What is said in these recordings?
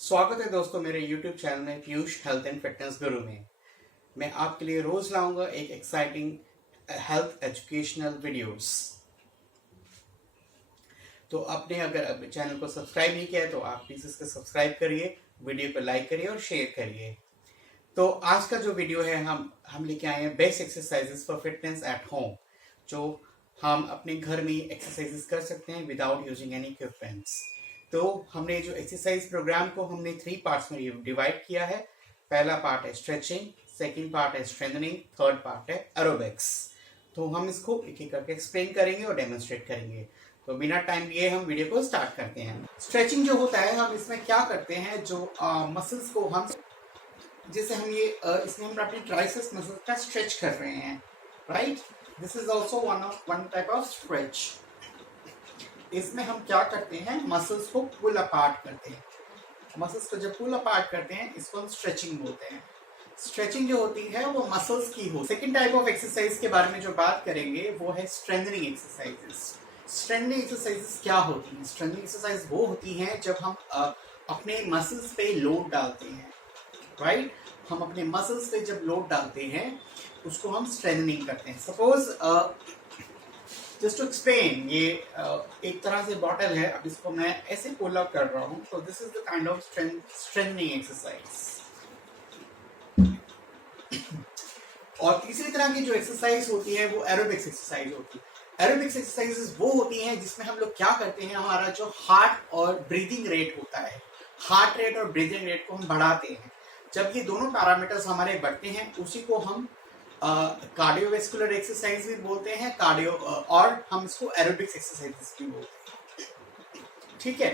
स्वागत है दोस्तों मेरे YouTube चैनल में पीयूष हेल्थ एंड फिटनेस गुरु में। मैं आपके लिए रोज लाऊंगा एक एक्साइटिंग हेल्थ एजुकेशनल वीडियोस। तो आपने अगर चैनल को सब्सक्राइब नहीं किया है तो आप प्लीज इसको सब्सक्राइब करिए, वीडियो को लाइक करिए और शेयर करिए। तो आज का जो वीडियो है हम लेके आए हैं best exercises for fitness at home, जो हम अपने घर में एक्सरसाइजेस कर सकते हैं विदाउट यूजिंग एनी इक्विपमेंट्स। तो हमने जो एक्सरसाइज प्रोग्राम को हमने 3 पार्ट्स में डिवाइड किया है। पहला पार्ट है स्ट्रेचिंग, सेकंड पार्ट है स्ट्रेंथनिंग, थर्ड पार्ट है एरोबिक्स। तो हम इसको एक एक करके एक्सप्लेन करेंगे और डेमोन्स्ट्रेट करेंगे। तो बिना टाइम लिए हम वीडियो को स्टार्ट करते हैं। स्ट्रेचिंग जो होता है, हम इसमें क्या करते हैं, जो मसल्स को हम जैसे हम ये इसमें हम अपनी ट्राइसेप्स मसल्स का स्ट्रेच कर रहे हैं, right. This is also one type of stretch. इसमें हम क्या करते हैं, मसल्स को पुल अपार्ट करते हैं। मसल्स को जब पुल अपार्ट करते हैं इसको हम स्ट्रेचिंग बोलते हैं। स्ट्रेचिंग जो होती है वो मसल्स की हो। सेकंड टाइप ऑफ एक्सरसाइज के बारे में जो बात करेंगे वो है स्ट्रेंथनिंग एक्सरसाइजेस। स्ट्रेंथनिंग एक्सरसाइजेस क्या होती हैं? स्ट्रेंथनिंग एक्सरसाइज वो होती हैं जब हम अपने मसल्स पे लोड डालते हैं, राइट। हम अपने मसल्स पे जब लोड डालते हैं उसको हम स्ट्रेंथनिंग करते हैं। सपोज जस्ट टू एक्सप्लेन, ये एक तरह से बॉटल है, अब इसको मैं ऐसे पुल अप कर रहा हूँ, तो this is the kind of strengthening exercise. और तीसरी तरह की जो एक्सरसाइज होती है वो एरोबिक्स एक्सरसाइज होती है। एरोबिक्स एक्सरसाइजेस वो होती हैं जिसमें हम लोग क्या करते हैं, हमारा जो हार्ट और ब्रीदिंग रेट होता है, हार्ट रेट और ब्रीदिंग रेट को हम बढ़ाते हैं। जब ये दोनों पैरामीटर्स हमारे बढ़ते हैं उसी को हम कार्डियोवेस्कुलर एक्सरसाइज भी बोलते हैं, और हम इसको एरोबिक्स एक्सरसाइजेस भी बोलते हैं, ठीक है।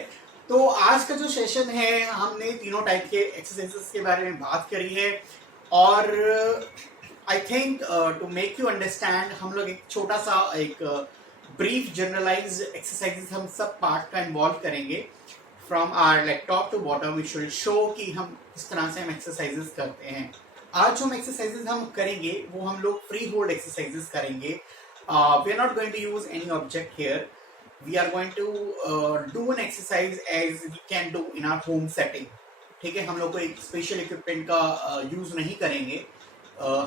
तो आज का जो सेशन है हमने तीनों टाइप के एक्सरसाइजेस के बारे में बात करी है, और I think to make you understand हम लोग एक छोटा सा एक ब्रीफ जनरलाइज एक्सरसाइजेस हम सब पार्ट का इन्वॉल्व करेंगे from our like top to bottom. We should show कि हम किस तरह से हम एक्सरसाइजेस करते हैं। आज जो हम एक्सरसाइजेस हम करेंगे वो हम लोग फ्री होल्ड एक्सरसाइजेस करेंगे। We are not going to use any object here. We are going to do an exercise as we can do in our home setting, ठीक है। हम लोग को एक स्पेशल इक्विपमेंट का यूज नहीं करेंगे।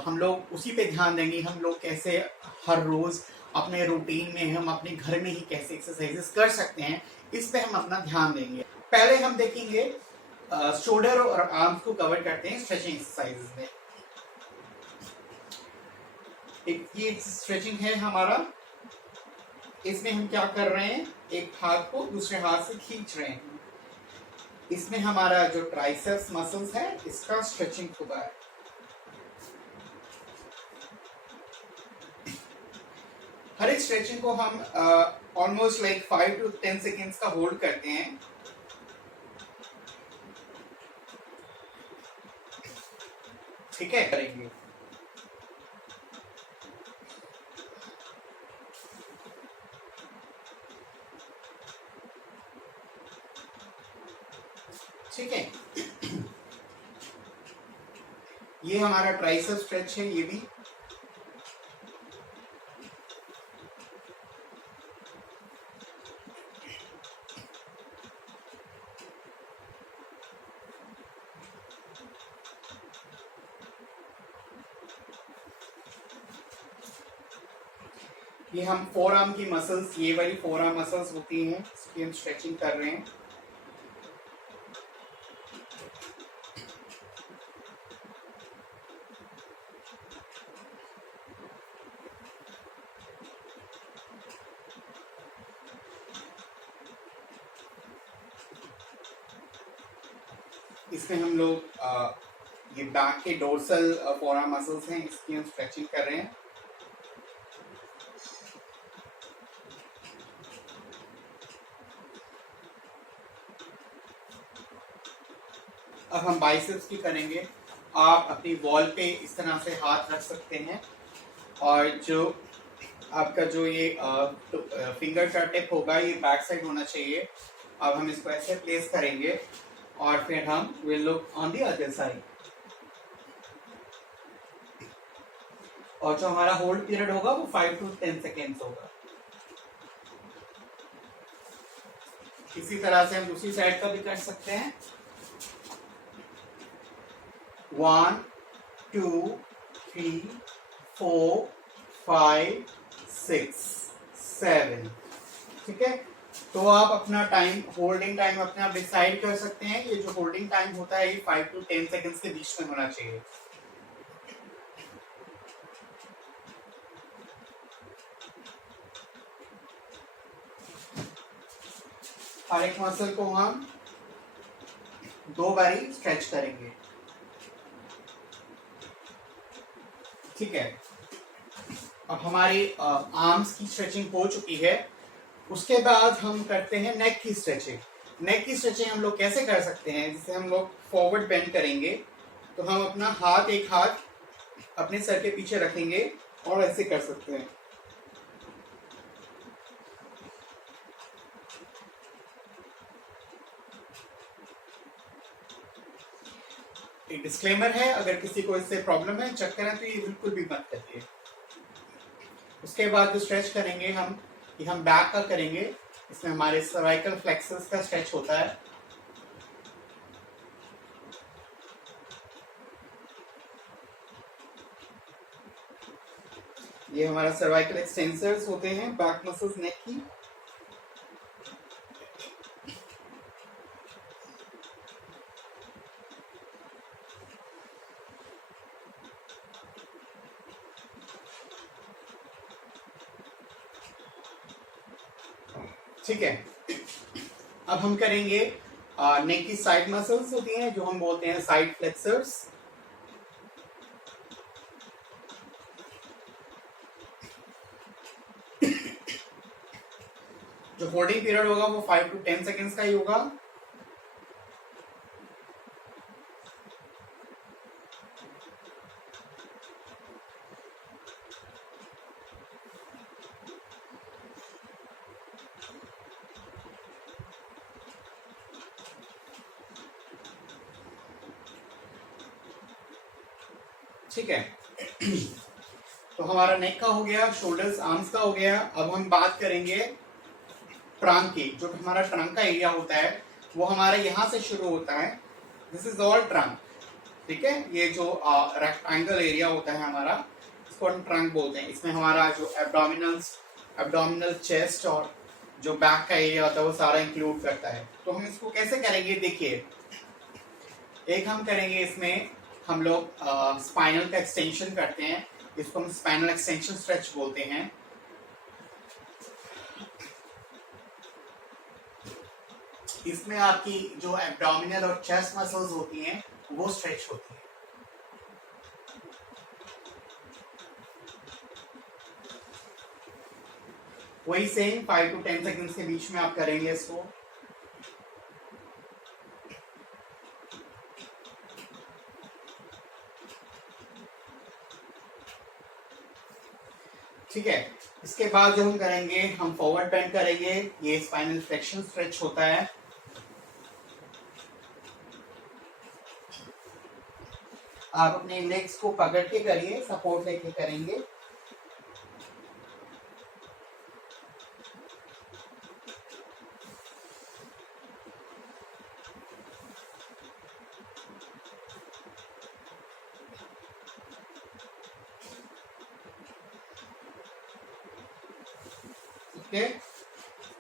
हम लोग उसी पे ध्यान देंगे, हम लोग कैसे हर रोज अपने रूटीन में हम अपने घर में ही कैसे एक्सरसाइजेस कर सकते हैं, इस पे हम अपना ध्यान देंगे। पहले हम देखेंगे शोल्डर और आर्म्स को कवर करते हैं स्ट्रेचिंग एक्सरसाइजेस में। एक ये स्ट्रेचिंग है हमारा, इसमें हम क्या कर रहे हैं, एक हाथ को दूसरे हाथ से खींच रहे हैं। इसमें हमारा जो ट्राइसेप्स मसल्स है इसका स्ट्रेचिंग होगा। हर एक स्ट्रेचिंग को हम ऑलमोस्ट लाइक 5 to 10 सेकेंड्स का होल्ड करते हैं। ठीक है, करेंगे। ठीक है, ये हमारा ट्राइसेप स्ट्रेच है। ये भी ये हम फोर आर्म की मसल्स, ये वाली फोर आर्म मसल्स होती हैं, इसकी हम स्ट्रेचिंग कर रहे हैं। इसमें हम लोग ये बैक के डोर्सल फोर आर्म मसल्स हैं, इसकी हम स्ट्रेचिंग कर रहे हैं। अब हम बाइसेप्स की करेंगे। आप अपनी वॉल पे इस तरह से हाथ रख सकते हैं, और जो आपका जो ये फिंगर का टिप होगा ये बैक साइड होना चाहिए। अब हम इसको ऐसे प्लेस करेंगे और फिर हम will look on the other side, और जो हमारा होल्ड पीरियड होगा वो 5 to 10 सेकेंड्स होगा। इसी तरह से हम दूसरी साइड का भी कर सकते हैं। 1 2 3 4 5 6 7। ठीक है, तो आप अपना टाइम, होल्डिंग टाइम अपने आप डिसाइड कर सकते हैं। ये जो होल्डिंग टाइम होता है ये 5 to 10 सेकेंड्स के बीच में होना चाहिए। हर एक मसल को हम 2 बारी स्ट्रेच करेंगे। ठीक है, अब हमारी आर्म्स की स्ट्रेचिंग हो चुकी है। उसके बाद हम करते हैं नेक की स्ट्रेचिंग। नेक की स्ट्रेचिंग हम लोग कैसे कर सकते हैं? जैसे हम लोग फॉरवर्ड बेंड करेंगे तो हम अपना हाथ, एक हाथ अपने सर के पीछे रखेंगे और ऐसे कर सकते हैं। एक डिस्क्लेमर है, अगर किसी को इससे प्रॉब्लम है, चक्कर है, तो ये बिल्कुल भी मत करिए। उसके बाद जो स्ट्रेच करेंगे हम, ये हम बैक का करेंगे। इसमें हमारे सर्वाइकल फ्लेक्सस का स्ट्रेच होता है। ये हमारा सर्वाइकल एक्सटेंसर्स होते हैं, बैक मसल्स नेक की। ठीक है, अब हम करेंगे नेक की साइड मसल्स होती हैं, जो हम बोलते हैं साइड फ्लेक्सर्स। जो होल्डिंग पीरियड होगा वो 5 to 10 सेकेंड्स का ही होगा। ठीक है, तो हमारा नेक का हो गया, शोल्डर्स आर्म्स का हो गया। अब हम बात करेंगे ट्रंक की। जो हमारा ट्रंक का एरिया होता है वो हमारा यहाँ से शुरू होता है। This is all trunk. ठीक है, ये जो रेक्टेंगल एरिया होता है हमारा, इसको हम ट्रंक बोलते हैं। इसमें हमारा जो एब्डोमिनल चेस्ट और जो बैक का एरिया होता है वो सारा इंक्लूड करता है। तो हम इसको कैसे करेंगे, देखिए। एक हम करेंगे, इसमें हम लोग स्पाइनल का एक्सटेंशन करते हैं। इसको हम स्पाइनल एक्सटेंशन स्ट्रेच बोलते हैं। इसमें आपकी जो एब्डोमिनल और चेस्ट मसल्स होती हैं वो स्ट्रेच होती है। वही सेम 5 to 10 सेकेंड्स के बीच में आप करेंगे इसको। ठीक है, इसके बाद जो हम करेंगे, हम फॉरवर्ड बेंड करेंगे। ये स्पाइनल फ्लेक्शन स्ट्रेच होता है। आप अपने लेग्स को पकड़ के करिए, सपोर्ट लेके करेंगे।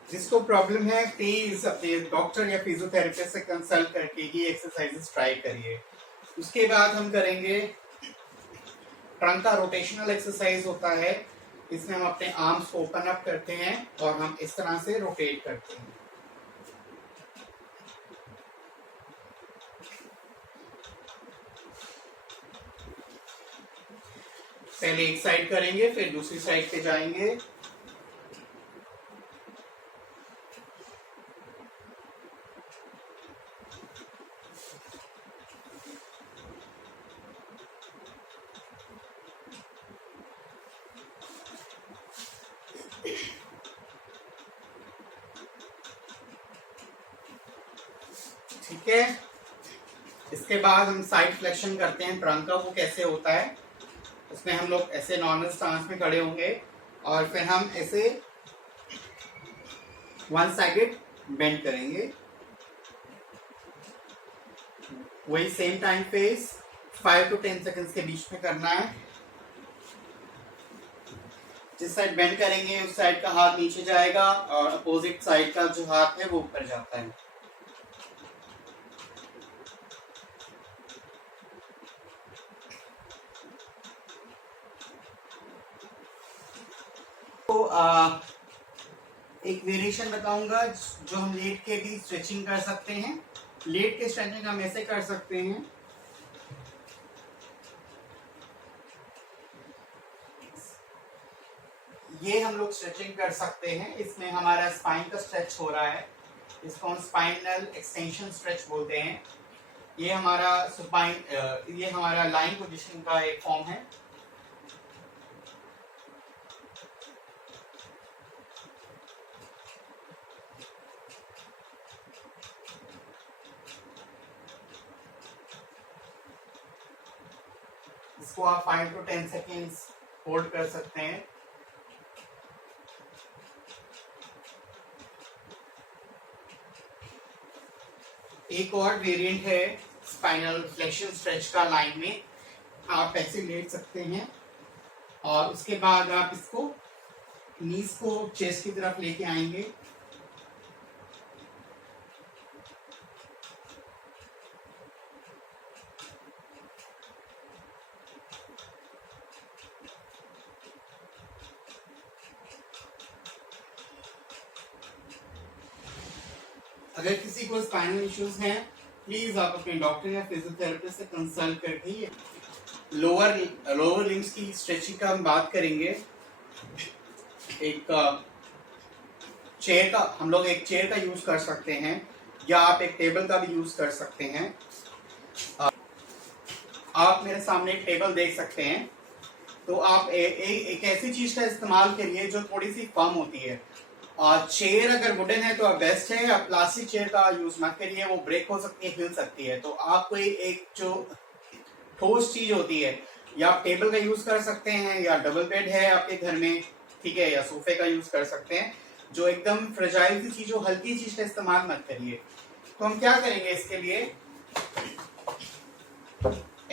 जिसको प्रॉब्लम है प्लीज अपने डॉक्टर या फिजियोथेरेपिस्ट से कंसल्ट करके ही एक्सरसाइजेस ट्राई करिए। उसके बाद हम करेंगे ट्रंक का रोटेशनल एक्सरसाइज होता है। इसमें हम अपने आर्म्स को ओपन अप करते हैं और हम इस तरह से रोटेट करते हैं। पहले एक साइड करेंगे, फिर दूसरी साइड पे जाएंगे। ठीक है, इसके बाद हम साइड फ्लेक्शन करते हैं ट्रंक का। वो कैसे होता है, उसमें हम लोग ऐसे नॉर्मल स्टांस में खड़े होंगे और फिर हम ऐसे वन साइडेड बेंड करेंगे। वही same time face 5 to 10 seconds के बीच में करना है। जिस साइड बेंड करेंगे उस साइड का हाथ नीचे जाएगा और अपोजिट साइड का जो हाथ है वो ऊपर जाता है। तो एक वेरिएशन बताऊंगा जो हम लेट के भी स्ट्रेचिंग कर सकते हैं। लेट के स्ट्रेचिंग हम ऐसे कर सकते हैं, ये हम लोग स्ट्रेचिंग कर सकते हैं। इसमें हमारा स्पाइन का स्ट्रेच हो रहा है, इसको हम स्पाइनल एक्सटेंशन स्ट्रेच बोलते हैं। ये हमारा सुपाइन ये हमारा लाइन पोजीशन का एक फॉर्म है। इसको आप 5 to 10 सेकेंड्स होल्ड कर सकते हैं। एक और वेरिएंट है स्पाइनल फ्लेक्शन स्ट्रेच का। लाइन में आप ऐसे लेट सकते हैं और उसके बाद आप इसको नीज को चेस्ट की तरफ लेके आएंगे। अगर किसी को स्पाइनल इश्यूज हैं, प्लीज आप अपने डॉक्टर या फिजियोथेरेपिस्ट से कंसल्ट करके। लोअर लिम्स की स्ट्रेचिंग का हम बात करेंगे। एक चेयर का हम लोग एक चेयर का यूज कर सकते हैं या आप एक टेबल का भी यूज कर सकते हैं। आप मेरे सामने एक टेबल देख सकते हैं, तो आप एक ऐसी चीज का इस्तेमाल करिए जो थोड़ी सी फर्म होती है। चेयर अगर वुडन है तो बेस्ट है, आप प्लास्टिक चेयर का यूज मत करिए, वो ब्रेक हो सकती है, हिल सकती है। तो आप कोई एक जो ठोस चीज होती है, या आप टेबल का यूज कर सकते हैं, या डबल बेड है आपके घर में, ठीक है, या सोफे का यूज कर सकते हैं। जो एकदम फ्रेजाइल सी चीज हो, हल्की चीज का इस्तेमाल मत करिए। तो हम क्या करेंगे इसके लिए,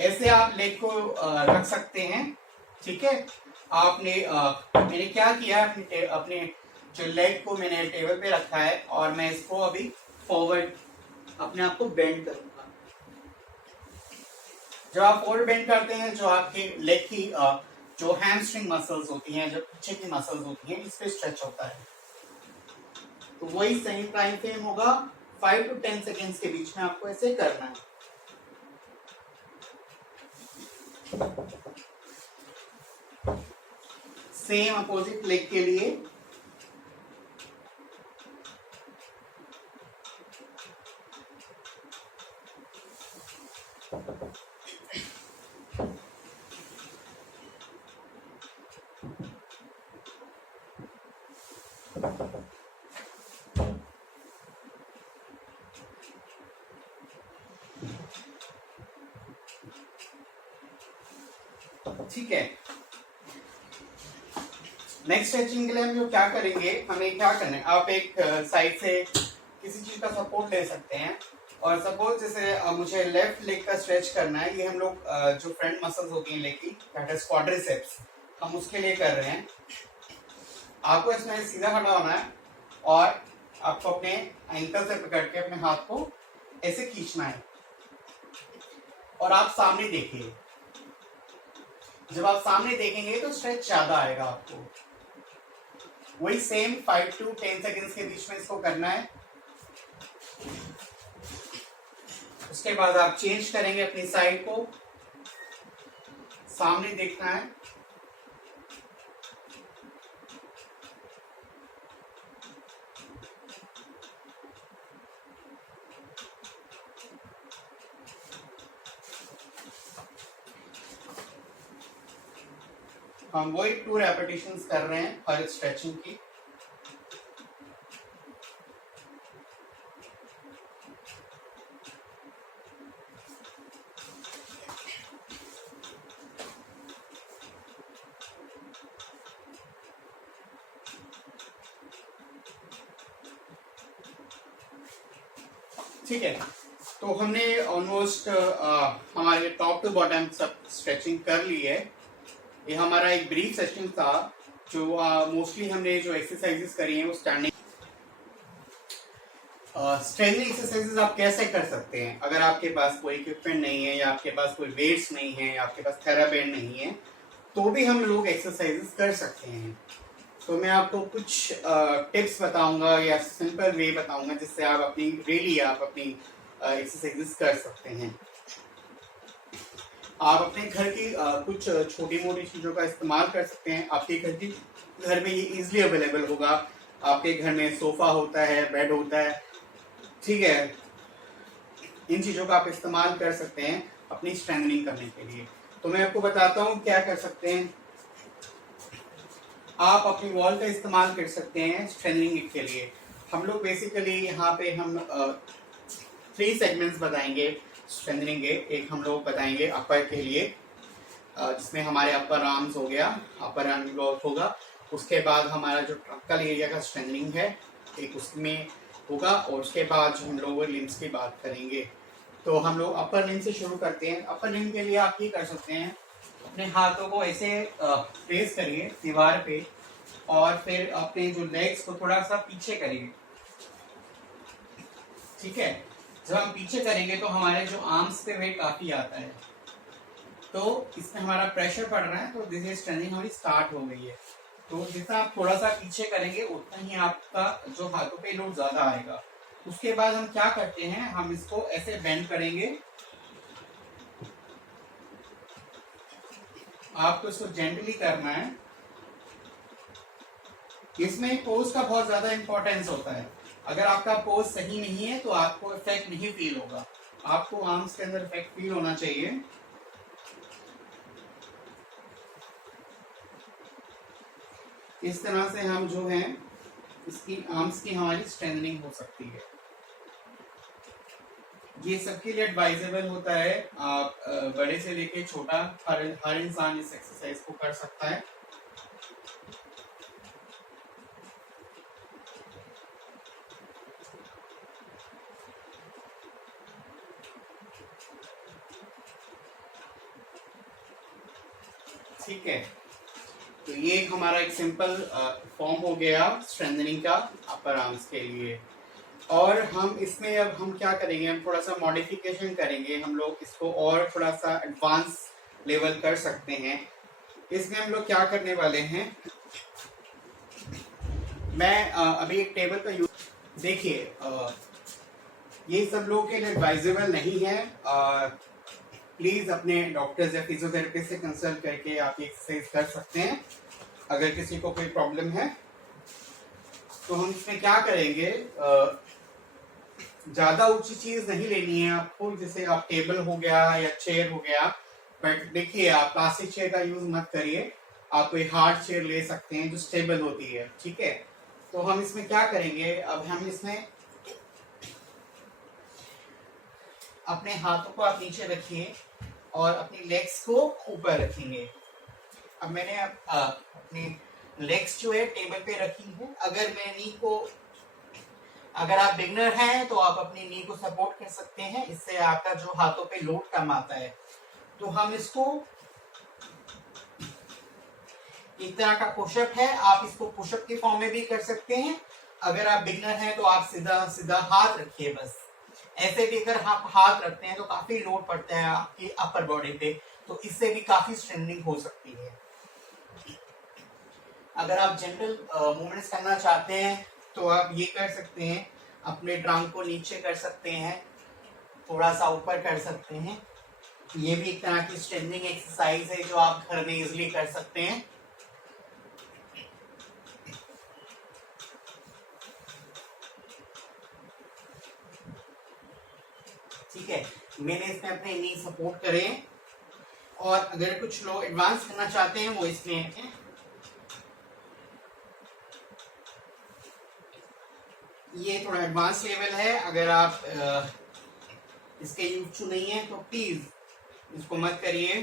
ऐसे आप लेग को रख सकते हैं, ठीक है। आपने मैंने क्या किया, अपने जो लेग को मैंने टेबल पे रखा है और मैं इसको अभी फॉरवर्ड अपने आप को बेंड करूंगा। जब आप फॉरवर्ड बेंड करते हैं, जो आपके लेग की जो हैमस्ट्रिंग मसल्स होती हैं, जो पीछे की मसल्स होती हैं, इस पे स्ट्रेच होता है। तो वही सेम टाइम फ्रेम होगा, 5 to 10 सेकेंड्स के बीच में आपको ऐसे करना है। सेम अपोजिट लेग के लिए ठीक है। नेक्स्ट स्ट्रेचिंग के लिए हम लोग क्या करेंगे, हमें क्या करना है, आप एक साइड से किसी चीज का सपोर्ट ले सकते हैं। और सपोज जैसे मुझे लेफ्ट लेग का स्ट्रेच करना है, ये हम लोग जो फ्रंट मसल्स होती हैं लेग की, दैट इज क्वाड्रिसेप्स, हम उसके लिए कर रहे हैं। आपको इसमें सीधा खड़ा होना है और आपको अपने एंकल से पकड़ के अपने हाथ को ऐसे खींचना है और आप सामने देखिए। जब आप सामने देखेंगे तो स्ट्रेच ज्यादा आएगा आपको। वही सेम 5 to 10 सेकेंड्स के बीच में इसको करना है। उसके बाद आप चेंज करेंगे अपनी साइड को, सामने देखना है। हम वही 2 रेपिटेशंस कर रहे हैं हर स्ट्रेचिंग की। ठीक है, तो हमने ऑलमोस्ट हमारे टॉप टू बॉटम सब स्ट्रेचिंग कर ली है। ये हमारा एक ब्रीफ सेशन था जो मोस्टली हमने जो एक्सरसाइजेस करी हैं वो स्टैंडिंग स्ट्रेंथनिंग एक्सरसाइजेस आप कैसे कर सकते हैं। अगर आपके पास कोई इक्विपमेंट नहीं है या आपके पास कोई वेट्स नहीं है या आपके पास थेराबैंड नहीं है तो भी हम लोग एक्सरसाइजेस कर सकते हैं। तो मैं आपको कुछ टिप्स बताऊंगा या सिंपल वे बताऊंगा जिससे आप अपनी एक्सरसाइजेस कर सकते हैं। आप अपने घर की कुछ छोटी मोटी चीजों का इस्तेमाल कर सकते हैं। आपके घर में ये इजीली अवेलेबल होगा। आपके घर में सोफा होता है, बेड होता है, ठीक है। इन चीजों का आप इस्तेमाल कर सकते हैं अपनी स्ट्रेंथनिंग करने के लिए। तो मैं आपको बताता हूँ क्या कर सकते हैं। आप अपनी वॉल का इस्तेमाल कर सकते हैं स्ट्रेंथनिंग के लिए। हम लोग बेसिकली यहाँ पे हम 3 सेगमेंट्स बताएंगे स्ट्रेंथनिंग के। एक हम लोग बताएंगे अपर के लिए, जिसमें हमारे अपर आर्म्स हो गया, अपर आर्म ग्रोथ होगा। उसके बाद हमारा जो ट्रंकल एरिया का स्ट्रेंथनिंग है एक उसमें होगा, और उसके बाद जो हम लोअर लिम्स की बात करेंगे। तो हम लोग अपर लिम्ब से शुरू करते हैं। अपर लिम्ब के लिए आप ये कर सकते हैं, अपने हाथों को ऐसे प्रेस करिए दीवार पे और फिर अपने जो लेग्स को थोड़ा सा पीछे करिए, ठीक है। जब हम पीछे करेंगे तो हमारे जो आर्म्स पे वेट काफी आता है, तो इसमें हमारा प्रेशर पड़ रहा है, तो दिस इज स्ट्रेंथनिंग हमारी स्टार्ट हो गई है। तो जितना आप थोड़ा सा पीछे करेंगे उतना ही आपका जो हाथों पे लोड ज्यादा आएगा। उसके बाद हम क्या करते हैं, हम इसको ऐसे बेंड करेंगे। आपको इसको जेंटली करना है। इसमें पोज का बहुत ज्यादा इंपॉर्टेंस होता है। अगर आपका पोज सही नहीं है तो आपको इफेक्ट नहीं फील होगा। आपको आर्म्स के अंदर इफेक्ट फील होना चाहिए। इस तरह से हम जो है इसकी आर्म्स की हमारी स्ट्रेंथनिंग हो सकती है। ये सबके लिए एडवाइजेबल होता है। आप बड़े से लेके छोटा हर इंसान इस एक्सरसाइज को कर सकता है। ठीक है, तो ये हमारा एक सिंपल फॉर्म हो गया स्ट्रेंथनिंग का अपर आर्म्स के लिए। और हम इसमें अब हम क्या करेंगे, हम थोड़ा सा मॉडिफिकेशन करेंगे। हम लोग इसको और थोड़ा सा एडवांस लेवल कर सकते हैं। इसमें हम लोग क्या करने वाले हैं, मैं अभी एक टेबल का यूज, देखिए ये सब लोगों के लिए एडवाइजेबल नहीं है। प्लीज अपने डॉक्टर्स या फिजियोथेरेपिस्ट से कंसल्ट करके आप एक्सरसाइज कर सकते हैं अगर किसी को कोई प्रॉब्लम है। तो हम इसमें क्या करेंगे, ज्यादा ऊंची चीज नहीं लेनी है आपको, जैसे आप टेबल हो गया या चेयर हो गया। बट देखिए आप प्लास्टिक चेयर का यूज मत करिए, आप कोई हार्ड चेयर ले सकते हैं जो स्टेबल होती है, ठीक है। तो हम इसमें क्या करेंगे, अब हम इसमें अपने हाथों को आप नीचे रखिए और अपनी लेग्स को ऊपर रखेंगे। अब मैंने अपनी लेग्स जो है टेबल पे रखी हूँ। अगर आप बिगनर हैं तो आप अपनी नी को सपोर्ट कर सकते हैं, इससे आपका जो हाथों पे लोड कम आता है। तो हम इसको एक तरह का पुशअप है, आप इसको पुशअप के फॉर्म में भी कर सकते हैं। अगर आप बिगनर हैं तो आप सीधा सीधा हाथ रखिए बस। ऐसे भी अगर आप हाथ रखते हैं तो काफी लोड पड़ता है आपकी अपर बॉडी पे, तो इससे भी काफी स्ट्रेंथनिंग हो सकती है। अगर आप जनरल मूवमेंट्स करना चाहते हैं तो आप ये कर सकते हैं, अपने ट्रंक को नीचे कर सकते हैं, थोड़ा सा ऊपर कर सकते हैं। ये भी एक तरह की स्ट्रेंथनिंग एक्सरसाइज है जो आप घर में इजीली कर सकते हैं। ठीक है, मैंने इसमें अपने नी सपोर्ट करे। और अगर कुछ लोग एडवांस करना चाहते हैं वो इसमें ये थोड़ा एडवांस लेवल है। अगर आप इसके यूज नहीं है तो प्लीज इसको मत करिए।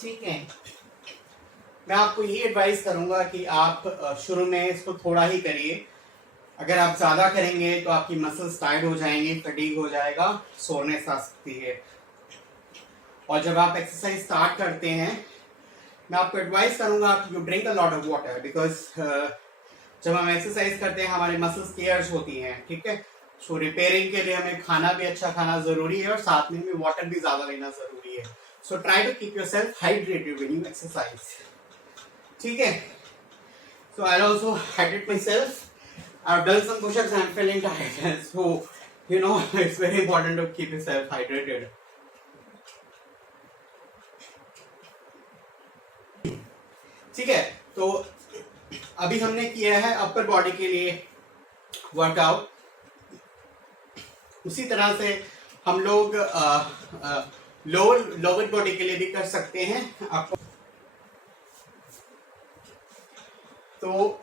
ठीक है, मैं आपको ये एडवाइस करूंगा कि आप शुरू में इसको थोड़ा ही करिए। अगर आप ज्यादा करेंगे तो आपकी मसल्स टाइट हो जाएंगे, फटीग हो जाएगा, सोरनेस आ सकती है। और जब आप एक्सरसाइज स्टार्ट करते हैं, मैं आपको एडवाइस करूंगा आप you drink a lot of water, because जब हम एक्सरसाइज करते हैं हमारे मसल्स टीयर्स होती हैं, ठीक है। सो रिपेयरिंग के लिए हमें खाना भी अच्छा खाना जरूरी है और साथ में वाटर भी ज्यादा लेना जरूरी है। So try to keep yourself hydrated when you exercise, ठीक है। So I also hydrate my self. I've done some push-ups and I'm feeling tired. So, it's very important to keep yourself hydrated. ठीक है, तो अभी हमने किया है upper body के लिए वर्कआउट। उसी तरह से हम लोग लोअर बॉडी के लिए भी कर सकते हैं आपको। तो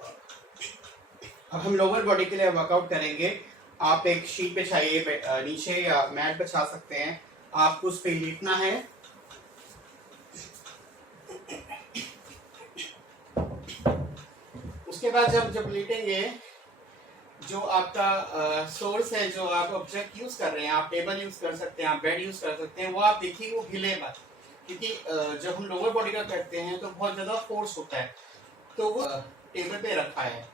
अब हम लोअर बॉडी के लिए वर्कआउट करेंगे। आप एक शीट बिछाइए नीचे या मैट बिछा सकते हैं, आपको उस पे लेटना है। उसके बाद जब लेटेंगे, जो आपका सोर्स है, जो आप ऑब्जेक्ट यूज कर रहे हैं, आप टेबल यूज कर सकते हैं, आप बेड यूज कर सकते हैं, वो आप देखिए वो हिले मत, क्योंकि जब हम लोअर बॉडी का करते हैं तो बहुत ज्यादा फोर्स होता है। तो वो टेबल पे रखा है।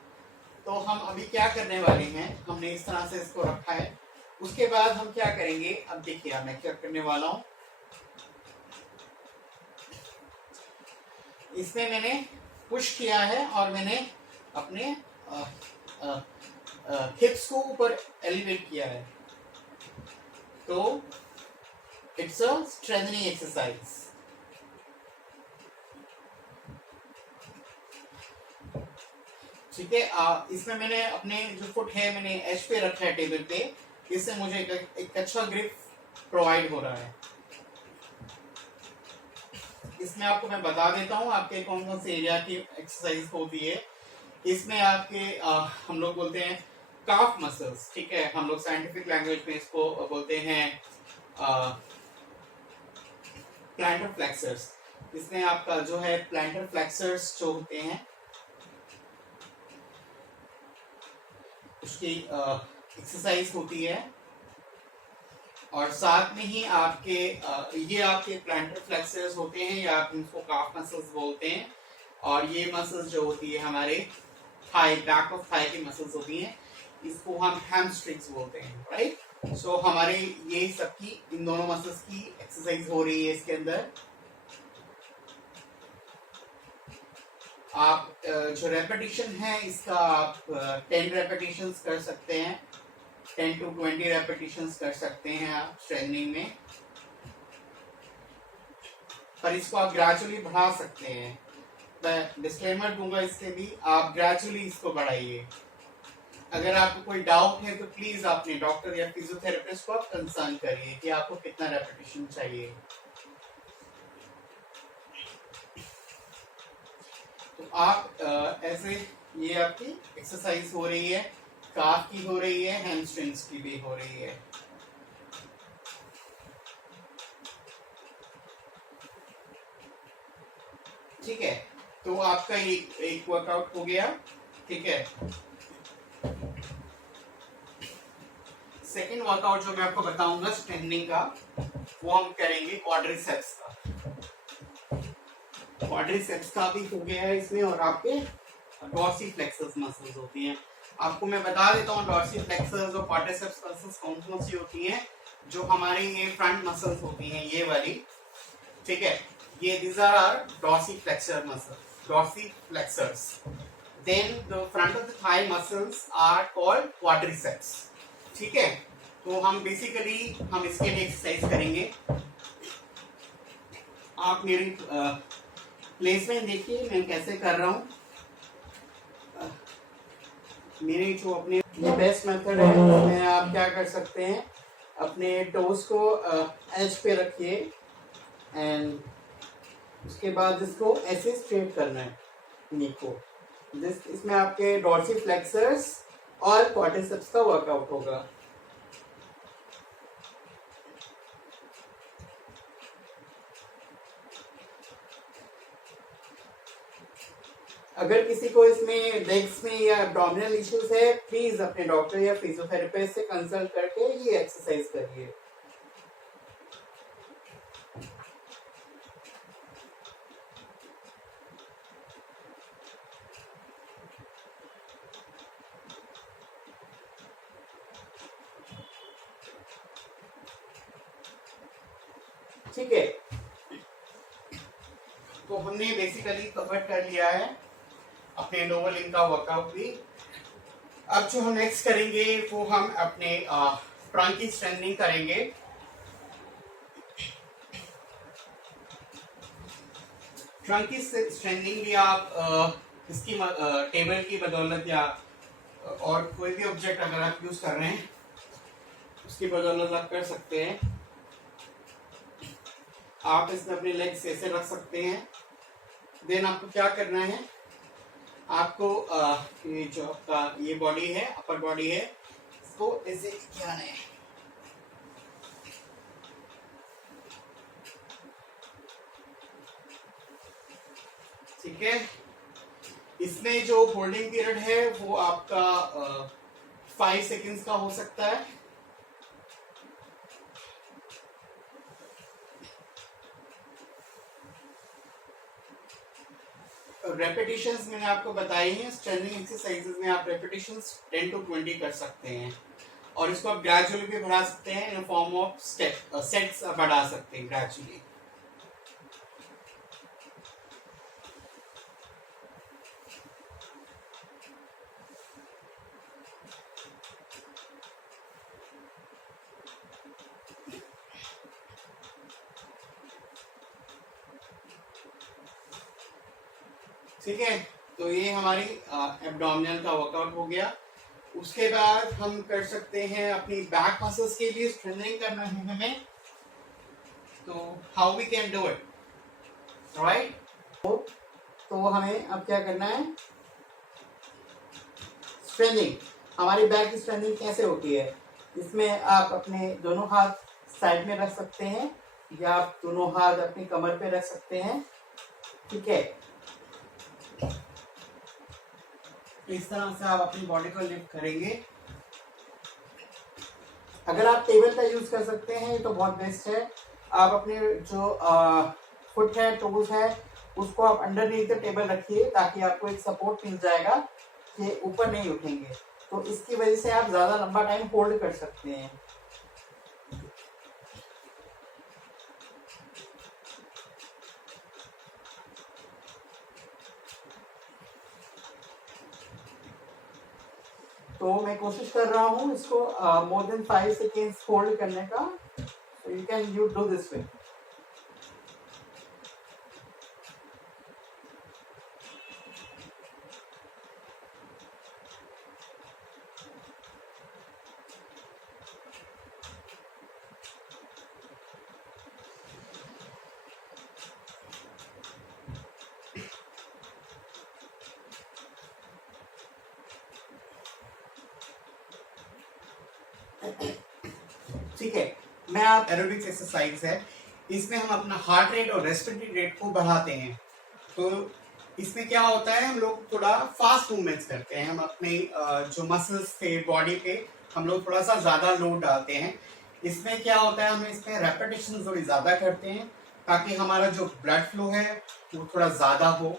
तो हम अभी क्या करने वाले हैं, हमने इस तरह से इसको रखा है। उसके बाद हम क्या करेंगे, अब देखिए मैं क्या करने वाला हूं। इसमें मैंने पुश किया है और मैंने अपने हिप्स को ऊपर एलिवेट किया है। तो इट्स अ स्ट्रेंथनिंग एक्सरसाइज। ठीक है, इसमें मैंने अपने जो फुट है मैंने एज पे रखा है टेबल पे। इससे मुझे एक अच्छा ग्रिप प्रोवाइड हो रहा है। इसमें आपको मैं बता देता हूँ आपके कौन कौन से एरिया की एक्सरसाइज होती है। इसमें आपके हम लोग बोलते हैं काफ मसल्स, ठीक है। हम लोग साइंटिफिक लैंग्वेज में इसको बोलते हैं प्लांटर फ्लेक्सर्स। इसमें आपका जो है प्लांटर फ्लेक्सर्स जो होते हैं उसकी एक्सरसाइज होती है। और साथ में ही आपके ये आपके प्लांटर फ्लेक्सर्स होते हैं या आप इनको काफ मसल्स बोलते हैं। और ये मसल्स जो होती है हमारे थाई, बैक ऑफ थाई की मसल्स होती हैं, इसको हम हैमस्ट्रिंग्स बोलते हैं, राइट। सो हमारे ये सबकी इन दोनों मसल्स की एक्सरसाइज हो रही है इसके अंदर। आप जो रेपिटेशन है इसका आप 10 रेपिटेशंस कर सकते हैं, 10 to 20 रेपिटेशंस कर सकते हैं आप स्ट्रेंथनिंग में। पर इसको आप ग्रेजुअली बढ़ा सकते हैं। मैं डिस्क्लेमर दूंगा इसके भी, आप ग्रेजुअली इसको बढ़ाइए। अगर आपको कोई डाउट है तो प्लीज अपने डॉक्टर या फिजियोथेरेपिस्ट को आप कंसर्न करिए कि आपको कितना रेपिटेशन चाहिए। तो आप ऐसे ये आपकी एक्सरसाइज हो रही है, काफ की हो रही है, हैमस्ट्रिंग्स की भी हो रही है। ठीक है, तो आपका एक वर्कआउट हो गया, ठीक है। सेकेंड वर्कआउट जो मैं आपको बताऊंगा स्ट्रेंथनिंग का, वो हम करेंगे क्वाड्रिसेप्स का। क्वाड्रिसेप्स का भी हो गया है इसमें। और आपके डॉर्सिफ्लेक्सस मसल्स होती हैं। आपको मैं बता देता हूँ डॉर्सिफ्लेक्सस और क्वाड्रिसेप्स मसल्स कौन कौन सी होती हैं। जो हमारी ये फ्रंट मसल्स होती हैं, ये वाली, ठीक है, ये these are our dorsiflexor muscles, dorsiflexors. Then the front of the thigh muscles are called quadriceps. ठीक है, तो हम बेसिकली हम इसके लिए एक्सरसाइज करेंगे। आप मेरी प्लेसमेंट देखिए मैं कैसे कर रहा हूँ। मेरे जो अपने ये बेस्ट मेथड है, उसमें आप क्या कर सकते हैं, अपने टोस को एज पे रखिए एंड उसके बाद इसको ऐसे स्ट्रेट करना है नी को। इसमें आपके डॉर्सिफ्लेक्सर्स और क्वाड्रिसेप्स का वर्कआउट होगा। अगर किसी को इसमें लेग्स में या एब्डोमिनल इश्यूज है, प्लीज अपने डॉक्टर या फिजियोथेरेपिस्ट से कंसल्ट करके ये एक्सरसाइज करिए। ठीक है, तो हमने बेसिकली कवर कर लिया है अपने लोअर लिम्ब का वर्कआउट भी। अब जो हम नेक्स्ट करेंगे वो हम अपने ट्रंक की स्ट्रेंथनिंग करेंगे। ट्रंक की स्ट्रेंथनिंग भी आप इसकी टेबल की बदौलत या और कोई भी ऑब्जेक्ट अगर आप यूज कर रहे हैं उसकी बदौलत आप कर सकते हैं। आप इसमें अपने लेग्स ऐसे रख सकते हैं। देन आपको क्या करना है, आपको ये जो आपका ये बॉडी है, अपर बॉडी है, इसको ऐसे क्या है, ठीक है। इसमें जो होल्डिंग पीरियड है वो आपका 5 सेकेंड्स का हो सकता है। रेपिटेशंस मैंने आपको बताई हैं। स्ट्रेंथनिंग एक्सरसाइजेस में आप रेपिटेशंस 10 to 20 कर सकते हैं और इसको आप ग्रेजुअली भी बढ़ा सकते हैं इन फॉर्म ऑफ सेट्स बढ़ा सकते हैं ग्रेजुअली। ठीक है, तो ये हमारी एब्डोमिनल का वर्कआउट हो गया। उसके बाद हम कर सकते हैं अपनी बैक मसल्स के लिए स्ट्रेंथनिंग करना है हमें, तो how we can do it, right. तो हमें अब क्या करना है, स्ट्रेंथनिंग। हमारी बैक की स्ट्रेंथनिंग कैसे होती है, इसमें आप अपने दोनों हाथ साइड में रख सकते हैं या आप दोनों हाथ अपनी कमर पे रख सकते हैं। ठीक है, इस तरह से आप अपनी बॉडी को लिफ्ट करेंगे। अगर आप टेबल का यूज कर सकते हैं तो बहुत बेस्ट है। आप अपने जो फुट है, टोज है, उसको आप अंडरनीथ द टेबल रखिए ताकि आपको एक सपोर्ट मिल जाएगा कि ऊपर नहीं उठेंगे, तो इसकी वजह से आप ज्यादा लंबा टाइम होल्ड कर सकते हैं। तो मैं कोशिश कर रहा हूँ इसको मोर देन 5 सेकेंड्स होल्ड करने का। so you can do this way। ठीक है, मैं आप एरोबिक्स एक्सरसाइज है, इसमें हम अपना हार्ट रेट और रेस्पिरेटरी रेट को बढ़ाते हैं। तो इसमें क्या होता है, हम लोग थोड़ा फास्ट मूवमेंट्स करते हैं। हम अपने जो मसल्स पे, बॉडी पे हम लोग थोड़ा सा ज्यादा लोड डालते हैं। इसमें क्या होता है, हम इसमें रेपिटेशन थोड़ी ज्यादा करते हैं ताकि हमारा जो ब्लड फ्लो है वो थोड़ा ज्यादा हो।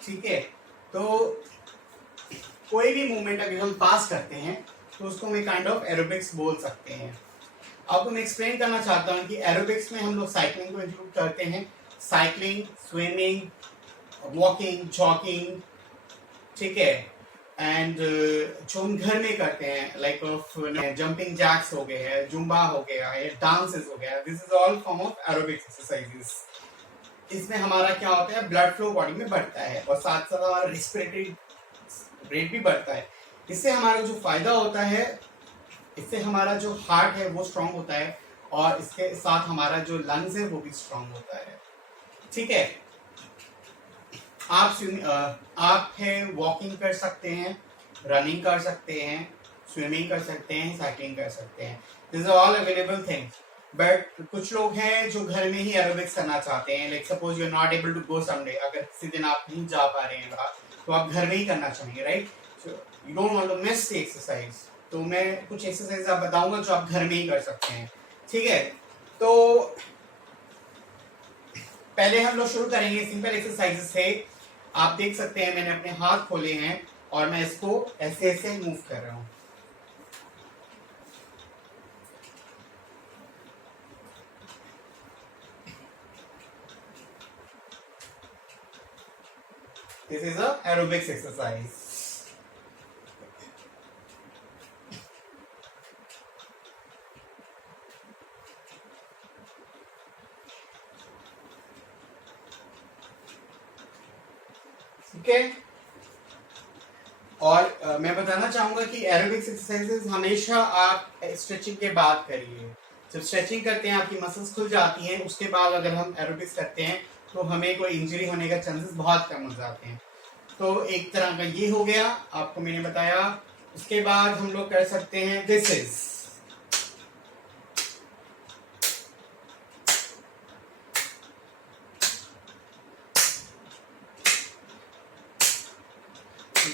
ठीक है, तो कोई भी मूवमेंट अगर हम फास्ट करते हैं तो उसको हम काइंड ऑफ एरोबिक्स बोल सकते हैं। आपको मैं एक्सप्लेन करना चाहता हूँ कि एरोबिक्स में हम लोग साइकिलिंग को इंक्लूड करते हैं। साइकिलिंग, स्विमिंग, वॉकिंग, जॉगिंग, ठीक है, एंड जो हम घर में करते हैं लाइक ऑफ जंपिंग जैक्स हो गए हैं, जुम्बा हो गया है, डांसेस हो गया, this is all form of aerobics exercises. इसमें हमारा क्या होता है, ब्लड फ्लो बॉडी में बढ़ता है और साथ साथ हमारा रेस्पिरेटरी रेट भी बढ़ता है। इससे हमारा जो फायदा होता है, इससे हमारा जो हार्ट है वो स्ट्रांग होता है और इसके साथ हमारा जो लंग्स है वो भी स्ट्रांग होता है। ठीक है, आप है वॉकिंग कर सकते हैं, रनिंग कर सकते हैं, स्विमिंग कर सकते हैं, साइकिलिंग कर सकते हैं, this are all available things. But कुछ लोग हैं जो घर में ही एरोबिक्स करना चाहते हैं, like suppose you are not able to go someday, अगर किसी दिन आप नहीं जा पा रहे हैं बाहर, तो आप घर में ही करना चाहेंगे, right? You don't want to miss the exercise. तो मैं कुछ एक्सरसाइज आप बताऊंगा जो आप घर में ही कर सकते हैं, ठीक है? तो पहले हम लोग शुरू करेंगे सिंपल एक्सरसाइज से। आप देख सकते हैं मैंने अपने हाथ खोले हैं और मैं इसको ऐसे ऐसे मूव कर रहा हूं। This is a aerobics exercise. ठीक है? और मैं बताना चाहूंगा कि एरोबिक्स एक्सरसाइजेस हमेशा आप स्ट्रेचिंग के बाद करिए। जब स्ट्रेचिंग करते हैं आपकी मसल्स खुल जाती हैं, उसके बाद अगर हम एरोबिक्स करते हैं तो हमें कोई इंजरी होने का चांसेस बहुत कम हो जाते हैं। तो एक तरह का ये हो गया, आपको मैंने बताया। उसके बाद हम लोग कर सकते हैं this is,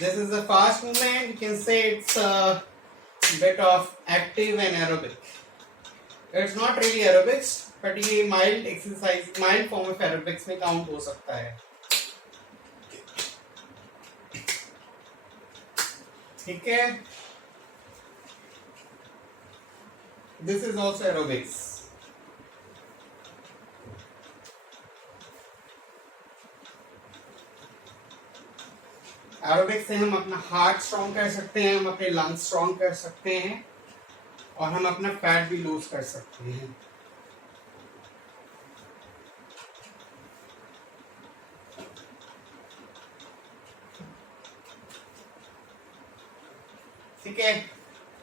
this is a fast movement. You can say it's a bit of active and aerobic. It's not really aerobics, but ये mild exercise, mild form of aerobics में count हो सकता है। ठीक है? This is also aerobics. Aerobics से हम अपना हार्ट स्ट्रॉन्ग कर सकते हैं, हम अपने लंग्स स्ट्रॉन्ग कर सकते हैं और हम अपना फैट भी लूज कर सकते हैं। ठीक है?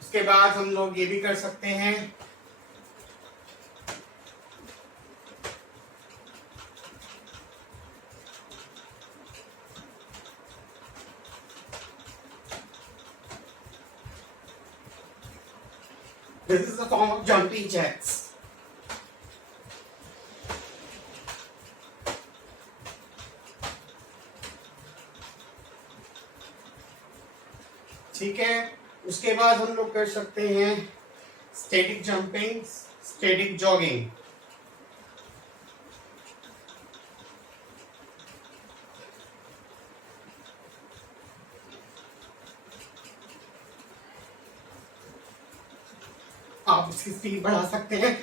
उसके बाद हम लोग ये भी कर सकते हैं, this is a form of jumping jacks. ठीक है? उसके बाद हम लोग कर सकते हैं स्टैटिक जंपिंग, स्टैटिक जॉगिंग। आप इसकी स्पीड बढ़ा सकते हैं।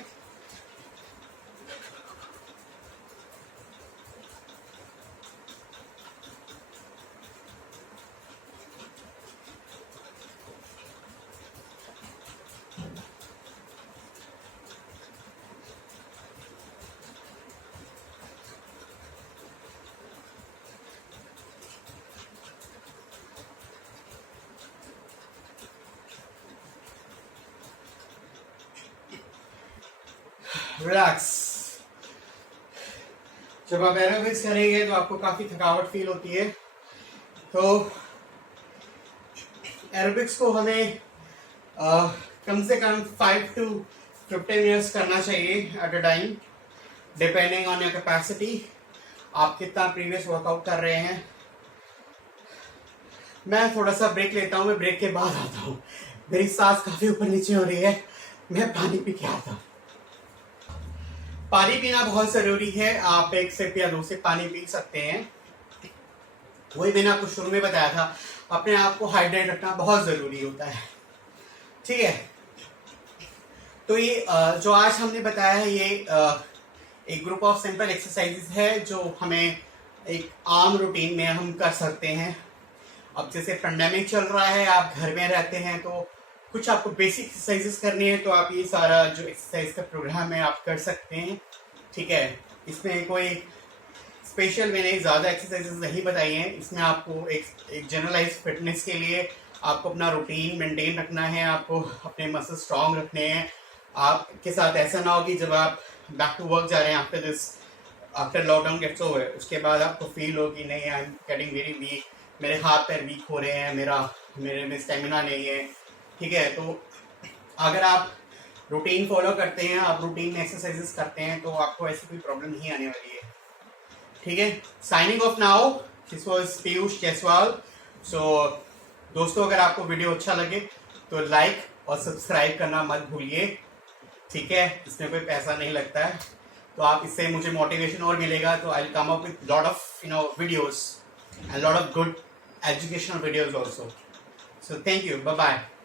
रिलैक्स। जब आप एरोबिक्स करेंगे तो आपको काफी थकावट फील होती है। तो एरोबिक्स को हमें कम से कम 5 to 15 मिनट्स करना चाहिए at a time, depending on your capacity. आप कितना प्रीवियस वर्कआउट कर रहे हैं। मैं थोड़ा सा ब्रेक लेता हूँ, मैं ब्रेक के बाद आता हूँ। मेरी सांस काफी ऊपर नीचे हो रही है, मैं पानी पी के आता हूँ। पानी पीना बहुत जरूरी है। आप 1 सिप या 2 सिप पानी पी सकते हैं। वही मैंने आपको शुरू में बताया था, अपने आप को हाइड्रेट रखना बहुत जरूरी होता है। ठीक है? तो ये जो आज हमने बताया है, ये एक ग्रुप ऑफ सिंपल एक्सरसाइजेस है जो हमें एक आम रूटीन में हम कर सकते हैं। अब जैसे पेंडेमिक चल रहा है, आप घर में रहते हैं, तो कुछ आपको बेसिक एक्सरसाइजेस करनी है, तो आप ये सारा जो एक्सरसाइज का प्रोग्राम है आप कर सकते हैं। ठीक है? इसमें कोई स्पेशल मैंने ज़्यादा एक्सरसाइजेस नहीं बताई हैं। इसमें आपको एक जनरलाइज फिटनेस के लिए आपको अपना रूटीन मेंटेन रखना है, आपको अपने मसल स्ट्रांग रखने हैं। आपके साथ ऐसा ना हो कि जब आप बैक टू वर्क जा रहे हैं आफ्टर लॉकडाउन गेट्स ओवर, उसके बाद आपको फील हो कि नहीं, I am getting very weak, मेरे हाथ पैर वीक हो रहे हैं, मेरे में स्टेमिना नहीं है। ठीक है? तो अगर आप रूटीन फॉलो करते हैं, आप रूटीन में एक्सरसाइजेस करते हैं, तो आपको ऐसी कोई प्रॉब्लम नहीं आने वाली है। ठीक है? Signing off now. This was Piyush Jaiswal. So दोस्तों, अगर आपको वीडियो अच्छा लगे तो लाइक और सब्सक्राइब करना मत भूलिए, ठीक है। इसमें कोई पैसा नहीं लगता है, तो आप इससे मुझे मोटिवेशन और मिलेगा। तो I will come up with lot of videos and lot of good educational videos also. So thank you. Bye bye.